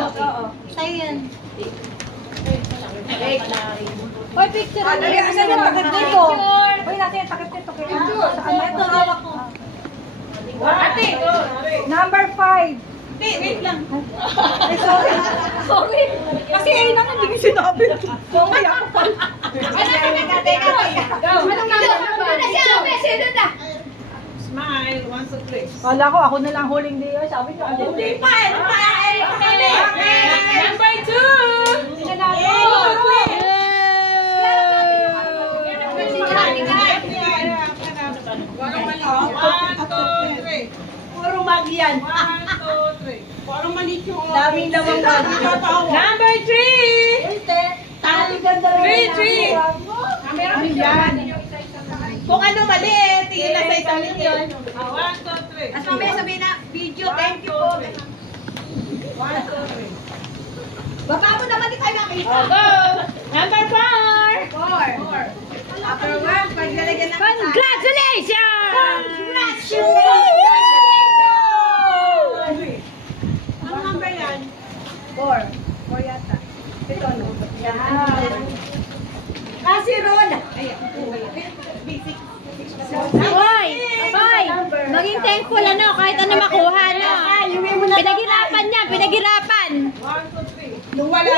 Sa'yo yan. Hoy, picture. Asan yung takip nito? Hoy, natin yung takip nito. Ito, hawak ko. Ate! Number 5. Wait lang. Ay, sorry. Sorry. Kasi ayun na, hindi ko sinabi. Sorry ako pa. Teka. Anong number na siya? Sino na? Smile, 1, 2, 3. Kala ko, ako na lang huling day. Sabi ko, ano? Hindi pa! Number 2! Sino natin? Puro magian. 1, 2, 3. Parang maliit yung Daming namang Number 3! Three. Yan. Kung ano mali, tingin na sa isang yun. 1, 2, 3. At mamaya sabihin na, video, thank you po. 1, 2, 3. Baba mo naman, di tayo nakita. Go! Number 4! 4. After work, paglalagyan ng Congratulations! Anong number yan? 4. 4 yata. Ito, no? Yan. Si Ron. Hoy! Maging thankful ano, kahit ano makuha no. Pinaghirapan niya, pinaghirapan. 1, 2, 3. Yung wala.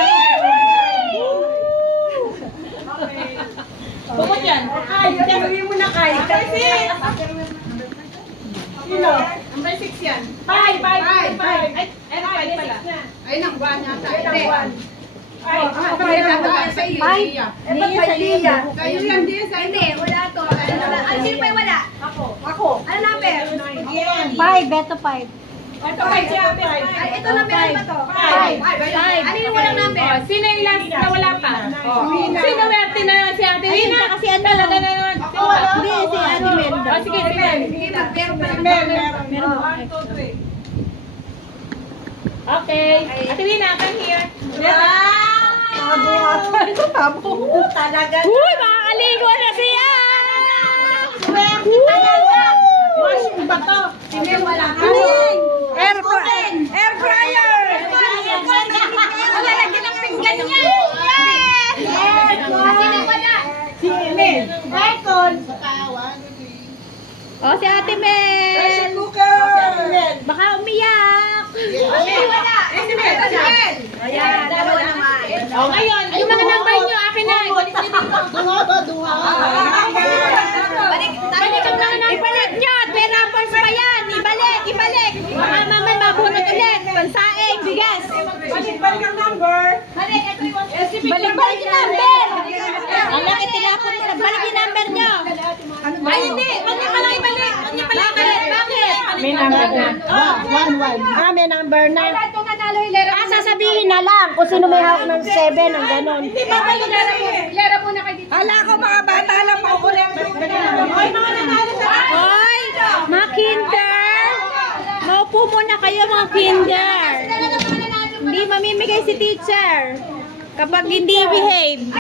Bukod yan. Gawin mo na kay. Kasi. Sino? Number 6 yan. 5. Ay, 5 pala. Ay, nang 1 yata. Hindi. Ako sa iyo. Kayo yan din sa hindi. Wala to. Ano sino pa yung wala? Ako. Ano number? 5, beto 5. Ito number ano ba to? 5. Ano yung walang number? Sino yung last na wala pa? Sino werte na si Ate Wina? Kasi ano, hindi si Ate Mel. Sige, si Mel. Meron pa lang. Meron. 1, 2, 3. Okay. Ate Wina, come here. Ito tabo. Talaga. Uy, makakaligo na siya! Swerte talaga. Washing ba to? Si Mel wala ka. Air fryer! Wala lagyan ng pinggan niya. Sino wala? Si Mel. Aircon. O, si Ate Mel. Pressure cooker. Baka umiyak. Wala. Si Mel. Ayan, dalawa naman. O, ngayon, yung mga number nyo, akin na. Balik nyo dito. Balik ang mga ibalik nyo at may rappers pa yan. Ibalik. Baka mamay mabunot ulit. Pansaing, bigas. Balik ang number. Balik yung number. Ang laki tinapon nila. Balik yung number nyo. Ay, hindi. Huwag niyo pala ibalik. Bakit? May number na. May number na. Sasabihin na lang kung sino may hawak ng 7 ang ganon. Hindi ba kayo hilera muna kayo dito? Hala ko mga bata lang paulit. Hoy, mga nanalo sa Hoy! Mga kinder! Maupo muna kayo mga kinder. Hindi mamimigay si teacher kapag hindi behave.